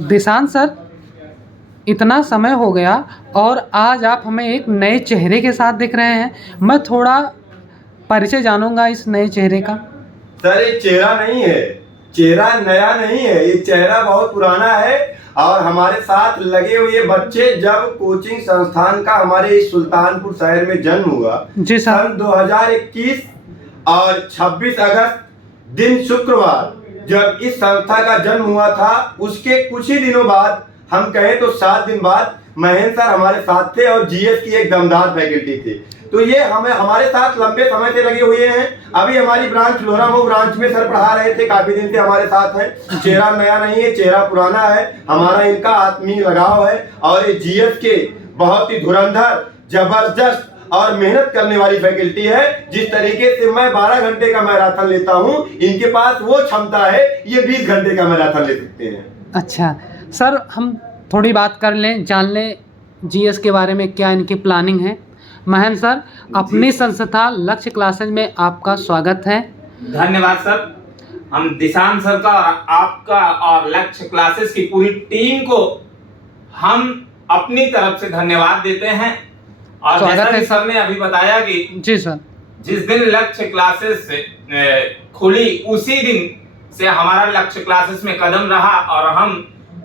Dishant sir, इतना समय हो गया और आज आप हमें एक नए चेहरे के साथ दिख रहे हैं। मैं थोड़ा परिचय जानूंगा इस नए चेहरे का। सर, ये चेहरा नहीं है, चेहरा नया नहीं है, ये चेहरा बहुत पुराना है। और हमारे साथ लगे हुए बच्चे, जब कोचिंग संस्थान का हमारे इस सुल्तानपुर शहर में जन्म हुआ जी सर। सन 2021 और 26 अगस्त दिन शुक्रवार जब इस संस्था का जन्म हुआ था, उसके कुछ ही दिनों बाद, हम कहें तो 7 दिन बाद, महेंद्र सर हमारे साथ थे और जीएस की एक दमदार फैकल्टी थी। तो ये हमारे साथ लंबे समय से लगे हुए हैं। अभी हमारी ब्रांच लोहरामऊ ब्रांच में सर पढ़ा रहे थे, काफी दिन से हमारे साथ हैं। चेहरा नया नहीं है, चेहरा पुराना है, हमारा इनका आत्मीय लगाव है। और ये जीएस के बहुत ही धुरंधर, जबरदस्त और मेहनत करने वाली फैकल्टी है। जिस तरीके से मैं 12 घंटे का मैराथन लेता हूँ, इनके पास वो क्षमता है, ये 20 घंटे का मैराथन ले सकते हैं। अच्छा सर, हम थोड़ी बात कर लें, जान लें जीएस के बारे में, क्या इनकी प्लानिंग है। महेंद्र सर, अपनी संस्था लक्ष्य क्लासेज में आपका स्वागत है। धन्यवाद सर। हम दिशांत सर का और आपका और लक्ष्य क्लासेस की पूरी टीम को हम अपनी तरफ से धन्यवाद देते हैं। और जैसा कि सर ने अभी बताया कि जी सर, जिस दिन लक्ष्य क्लासेस खुली उसी दिन से हमारा लक्ष्य क्लासेस में कदम रहा और हम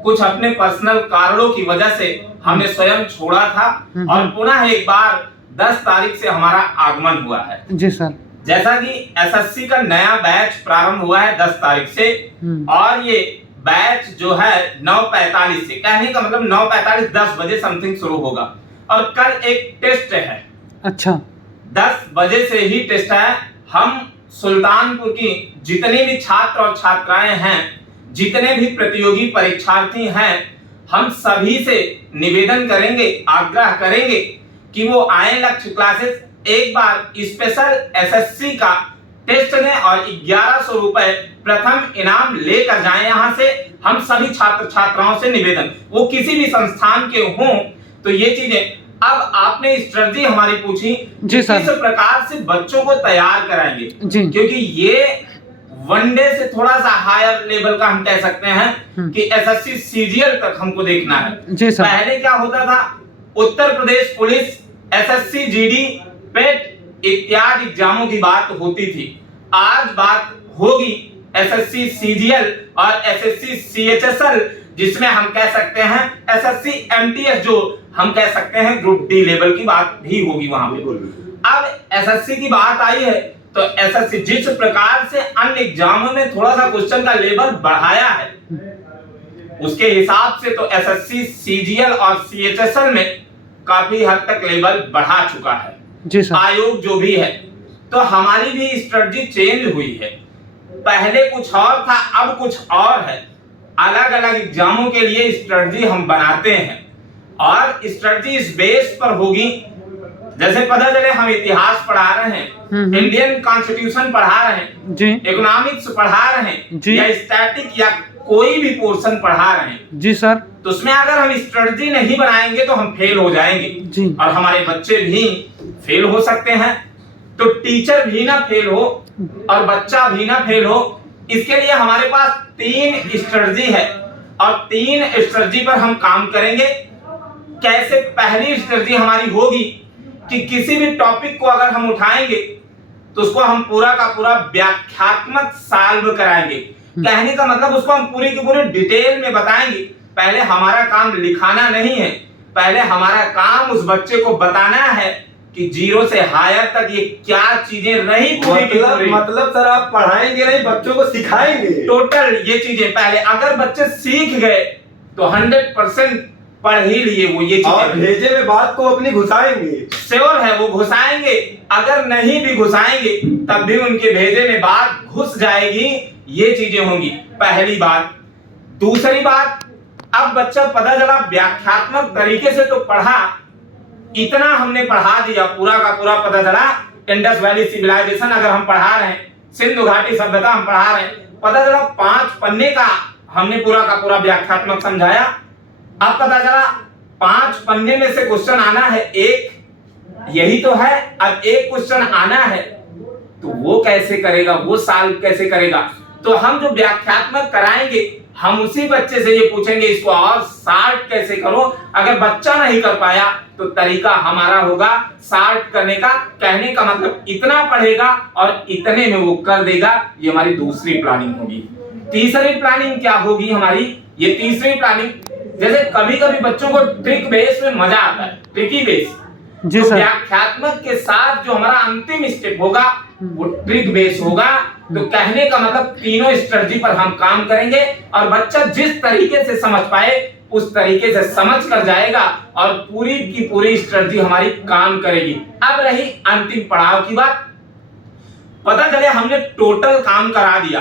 कुछ अपने पर्सनल कारणों की वजह से हमने स्वयं छोड़ा था और पुनः एक बार 10 तारीख से हमारा आगमन हुआ है। जी सर। जैसा कि एसएससी का नया बैच प्रारंभ हुआ है 10 तारीख से और ये बैच जो है 9:45 से, कहने का मतलब 9:45 10 बजे समथिंग शुरू होगा और कल एक टेस्ट है। अच्छा, 10 बजे से ही टेस्ट है। हम सुल्तानपुर की जितने भी छात्र और छात्राएं हैं, जितने भी प्रतियोगी परीक्षार्थी हैं, हम सभी से निवेदन करेंगे, आग्रह करेंगे कि वो आए लक्ष्य क्लासेस, एक बार स्पेशल एसएससी का टेस्ट दें और 1100 रुपए प्रथम इनाम लेकर जाएं। यहाँ से हम सभी छात्र छात्राओं से निवेदन, वो किसी भी संस्थान के हों, तो ये चीजें। अब आपने स्ट्रेटजी हमारी पूछी जी सर, किस प्रकार से बच्चों को तैयार कराएंगे जी, क्योंकि ये वनडे से थोड़ा सा हायर लेवल का हम कह सकते हैं कि एसएससी सीजीएल तक हमको देखना है। जी सर। पहले क्या होता था, Uttar Pradesh police, SSC GD, पेट इत्यादि एग्जामों की बात होती थी। आज बात होगी एसएससी सीजीएल और एसएससी सीएचएसएल, जिसमें हम कह सकते हैं एसएससी एमटीएस, जो हम कह सकते हैं ग्रुप डी लेवल की बात भी होगी वहां पे। अब एसएससी की बात आई है तो एसएससी जिस प्रकार से अन्य एग्जामों में थोड़ा सा क्वेश्चन का लेवल बढ़ाया है, उसके हिसाब से तो एसएससी सीजीएल और सीएचएसएल में काफी हद तक लेवल बढ़ा चुका है। जी सर। आयोग जो भी है, तो हमारी भी स्ट्रेटजी चेंज हुई है। पहले कुछ और था, अब कुछ और है। अलग अलग एग्जामों के लिए स्ट्रेटजी हम बनाते हैं और स्ट्रेटजी इस बेस पर होगी, जैसे पता चले हम इतिहास पढ़ा रहे हैं, इंडियन कॉन्स्टिट्यूशन पढ़ा रहे हैं जी, इकोनॉमिक्स पढ़ा रहे हैं जी, या स्टैटिक या कोई भी पोर्शन पढ़ा रहे हैं जी सर, तो उसमें अगर हम स्ट्रेटजी नहीं बनाएंगे तो हम फेल हो जाएंगे जी, और हमारे बच्चे भी फेल हो सकते हैं। तो टीचर भी ना फेल हो और बच्चा भी ना फेल हो, इसके लिए हमारे पास 3 स्ट्रेटजी है और 3 स्ट्रेटजी पर हम काम करेंगे। कैसे? पहली स्ट्रेटजी हमारी होगी कि किसी भी टॉपिक को अगर हम उठाएंगे तो उसको हम पूरा का पूरा व्याख्यात्मक सॉल्व कराएंगे। कहने का मतलब उसको हम पूरी की पूरी डिटेल में बताएंगे। पहले हमारा काम लिखाना नहीं है, पहले हमारा काम उस बच्चे को बताना है कि 0 से हायर तक ये क्या चीजें रही पूरी की पूरी। मतलब सर, आप पढ़ाएंगे नहीं, बच्चों को सिखाएंगे टोटल ये चीजें। पहले अगर बच्चे सीख गए तो 100% पढ़ ही लिए वो ये चीजें, और भेजे में बात को अपनी घुसाएंगे। श्योर है वो घुसाएंगे। अगर नहीं भी घुसाएंगे तब भी उनके भेजे में बात घुस जाएगी। ये चीजें होंगी, पहली बात। दूसरी बात, अब बच्चा पता चला व्याख्यात्मक तरीके से तो पढ़ा, इतना हमने पढ़ा दिया, पूरा का पूरा पता चला इंडस वैली सिविलाइजेशन अगर हम पढ़ा रहे हैं, सिंधु घाटी सभ्यता हम पढ़ा रहे हैं, पता चला 5 पन्ने का हमने पूरा का पूरा व्याख्यात्मक समझाया। अब पता चला 5 पन्ने में से क्वेश्चन आना है एक, यही तो है। अब एक क्वेश्चन आना है तो वो कैसे करेगा, वो सॉल्व कैसे करेगा? तो हम जो व्याख्यात्मक कराएंगे हम उसी बच्चे से ये पूछेंगे इसको और शार्ट कैसे करो। अगर बच्चा नहीं कर पाया तो तरीका हमारा होगा शार्ट करने का। कहने का मतलब इतना पढ़ेगा और इतने में वो कर देगा। ये हमारी दूसरी प्लानिंग होगी। तीसरी प्लानिंग क्या होगी हमारी? ये तीसरी प्लानिंग, जैसे कभी कभी बच्चों को ट्रिक बेस में मजा आता है, ट्रिकी बेस। जी तो सर। व्याख्यात्मक के साथ जो हमारा अंतिम स्टेप होगा वो ट्रिक बेस होगा। तो कहने का मतलब तीनों स्ट्रेटजी पर हम काम करेंगे और बच्चा जिस तरीके से समझ पाए उस तरीके से समझ कर जाएगा और पूरी की पूरी स्ट्रेटजी हमारी काम करेगी। अब रही अंतिम पड़ाव की बात। पता चले हमने टोटल काम करा दिया,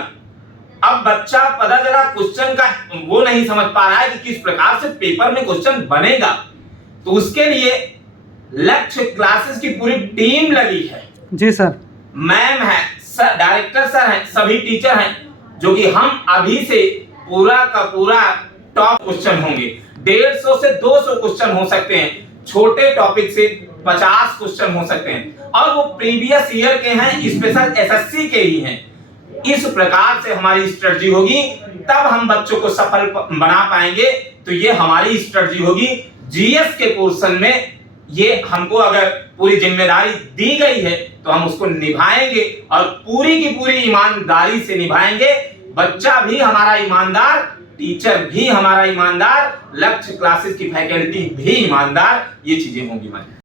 अब बच्चा पता चला क्वेश्चन का वो नहीं समझ पा रहा है कि किस प्रकार से पेपर में क्वेश्चन बनेगा। तो उसके लिए लक्ष्य क्लासेस की पूरी टीम लगी है। जी सर। मैम है, सर, डायरेक्टर सर हैं, सभी टीचर हैं, जो कि हम अभी से पूरा का पूरा टॉप क्वेश्चन होंगे। 150 से 200 क्वेश्चन हो सकते हैं, छोटे टॉपिक से 50 क्वेश्चन हो सकते हैं और वो प्रीवियस ईयर के हैं, स्पेशल एसएससी के ही हैं। इस प्रकार से हमारी स्ट्रेटजी होगी, तब हम बच्चों को सफल बना पाएंगे। तो ये हमारी स्ट्रेटजी होगी। जीएस के पोर्शन में ये हमको अगर पूरी जिम्मेदारी दी गई है तो हम उसको निभाएंगे और पूरी की पूरी ईमानदारी से निभाएंगे। बच्चा भी हमारा ईमानदार, टीचर भी हमारा ईमानदार, लक्ष्य क्लासेस की फैकल्टी भी ईमानदार। ये चीजें होंगी।